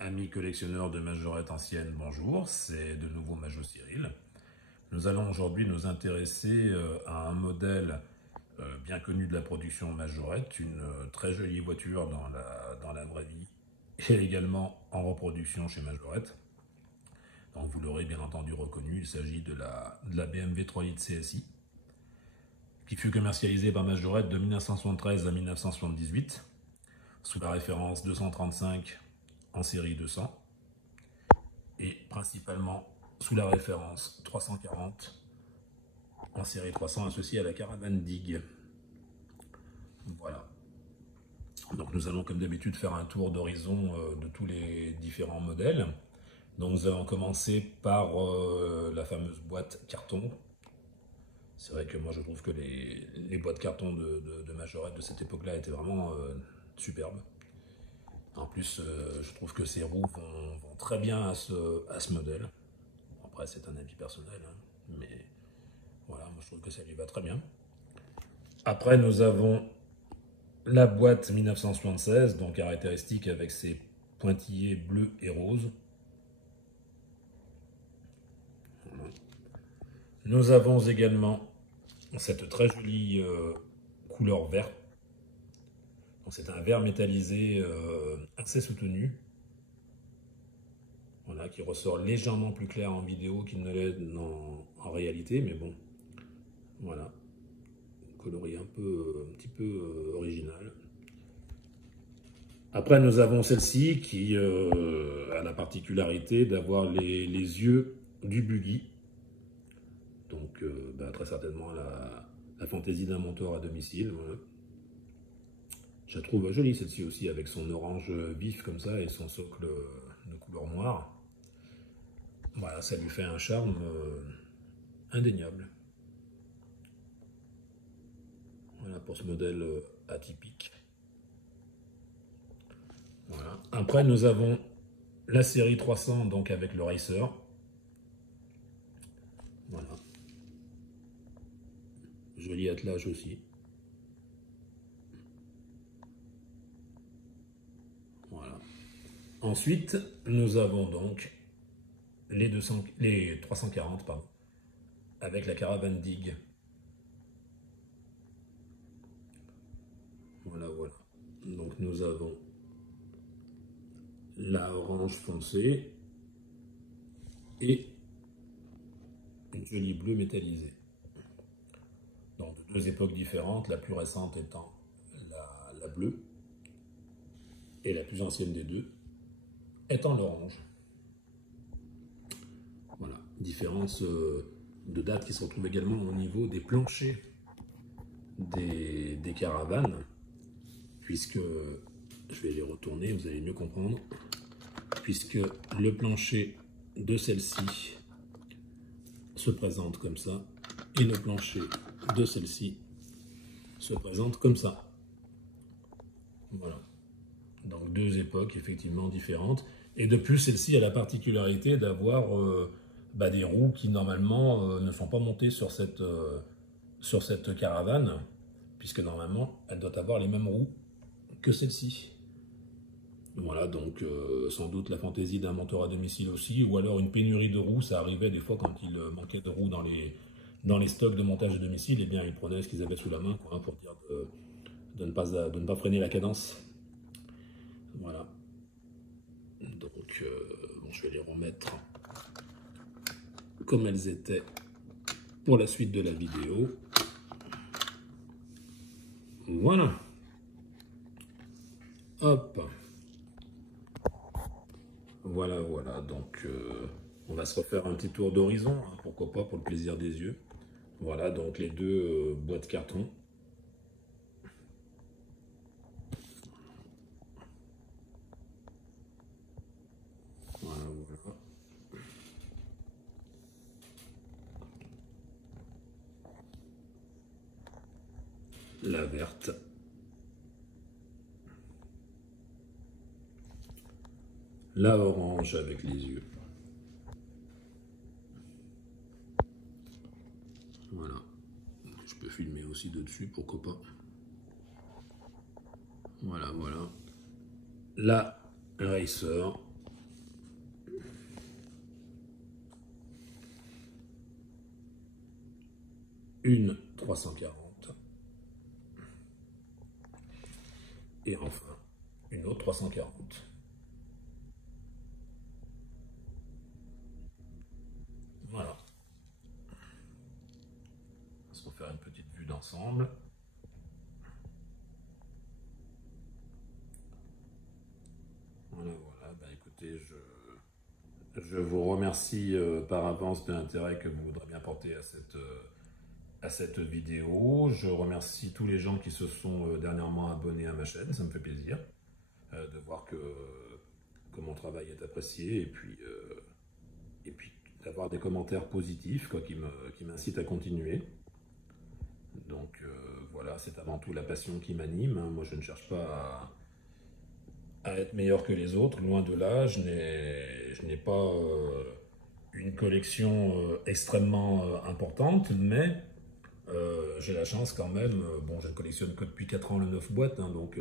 Amis collectionneurs de majorettes anciennes, bonjour, c'est de nouveau Majo Cyril. Nous allons aujourd'hui nous intéresser à un modèle bien connu de la production majorette, une très jolie voiture dans la vraie vie et également en reproduction chez Majorette. Donc vous l'aurez bien entendu reconnu, il s'agit de la BMW 3 litres CSI qui fut commercialisée par Majorette de 1973 à 1978 sous la référence 235 en série 200 et principalement sous la référence 340 en série 300 associée à la caravane Dig. Voilà. Donc nous allons comme d'habitude faire un tour d'horizon de tous les différents modèles. Donc nous allons commencer par la fameuse boîte carton. C'est vrai que moi je trouve que les boîtes carton de Majorette de cette époque-là étaient vraiment superbes. En plus, je trouve que ces roues vont très bien à ce modèle. Après, c'est un avis personnel, hein, mais voilà, moi je trouve que ça lui va très bien. Après, nous avons la boîte 1976, donc caractéristique avec ses pointillés bleus et roses. Voilà. Nous avons également cette très jolie couleur vert. C'est un verre métallisé assez soutenu, voilà, qui ressort légèrement plus clair en vidéo qu'il ne l'est en réalité, mais bon, voilà, coloris un petit peu original. Après, nous avons celle-ci qui a la particularité d'avoir les yeux du buggy, donc très certainement la fantaisie d'un monteur à domicile. Voilà. Je la trouve jolie celle-ci aussi, avec son orange vif comme ça et son socle de couleur noire. Voilà, ça lui fait un charme indéniable. Voilà pour ce modèle atypique. Voilà. Après, nous avons la série 300, donc avec le Racer. Voilà. Joli attelage aussi. Voilà. Ensuite, nous avons donc les 340, pardon, avec la caravane Dig. Voilà, voilà. Donc nous avons la orange foncée et une jolie bleue métallisée. Donc de deux époques différentes, la plus récente étant la bleue et la plus ancienne des deux étant l'orange. Voilà, différence de date qui se retrouve également au niveau des planchers des caravanes, puisque, je vais les retourner, vous allez mieux comprendre, puisque le plancher de celle-ci se présente comme ça, et le plancher de celle-ci se présente comme ça. Voilà. Donc deux époques effectivement différentes. Et de plus, celle-ci a la particularité d'avoir des roues qui normalement ne sont pas montées sur cette caravane, puisque normalement elle doit avoir les mêmes roues que celle-ci. Voilà, donc sans doute la fantaisie d'un monteur à domicile aussi, ou alors une pénurie de roues. Ça arrivait des fois quand il manquait de roues dans les stocks de montage à domicile, et bien ils prenaient ce qu'ils avaient sous la main, quoi, pour dire de ne pas freiner la cadence. Voilà. Donc, bon, je vais les remettre comme elles étaient pour la suite de la vidéo. Voilà. Hop. Voilà, voilà. Donc, on va se refaire un petit tour d'horizon, hein, pourquoi pas, pour le plaisir des yeux. Voilà, donc les deux boîtes carton. Voilà, voilà. La verte. La orange avec les yeux. Voilà. Je peux filmer aussi de dessus, pourquoi pas. Voilà, voilà. La Racer une 340 et enfin une autre 340. Voilà. On va se refaire une petite vue d'ensemble. Voilà, voilà. Ben, écoutez, je vous remercie par avance de l'intérêt que vous voudrez bien porter à cette vidéo. Je remercie tous les gens qui se sont dernièrement abonnés à ma chaîne, ça me fait plaisir de voir que mon travail est apprécié et puis d'avoir des commentaires positifs quoi, qui m'incitent à continuer. Donc voilà, c'est avant tout la passion qui m'anime, hein. Moi je ne cherche pas à être meilleur que les autres, loin de là, je n'ai pas une collection extrêmement importante, mais j'ai la chance quand même, bon je ne collectionne que depuis 4 ans le 9 boîtes, hein, donc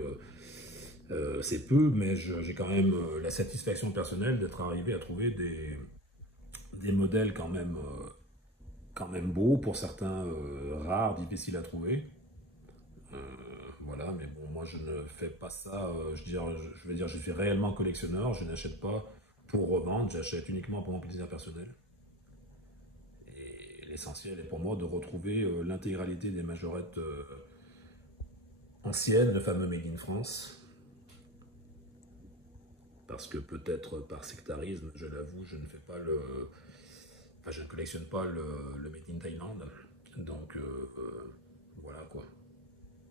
c'est peu, mais j'ai quand même la satisfaction personnelle d'être arrivé à trouver des modèles quand même beaux, pour certains rares, difficiles à trouver. Voilà, mais bon, moi je ne fais pas ça, je veux dire, je suis réellement collectionneur, je n'achète pas pour revendre, j'achète uniquement pour mon plaisir personnel. Et l'essentiel est pour moi de retrouver l'intégralité des majorettes anciennes, le fameux Made in France. Parce que peut-être par sectarisme, je l'avoue, je ne fais pas enfin, je ne collectionne pas le Made in Thaïlande. Donc voilà quoi.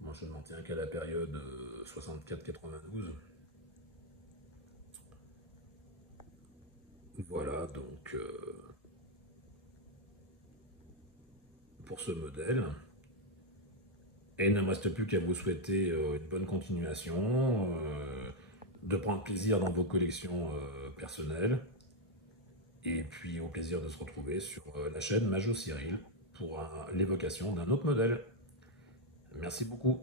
Moi je ne m'en tiens qu'à la période 64-92. Voilà donc pour ce modèle. Et il ne me reste plus qu'à vous souhaiter une bonne continuation, de prendre plaisir dans vos collections personnelles, et puis au plaisir de se retrouver sur la chaîne Majo Cyril pour l'évocation d'un autre modèle. Merci beaucoup.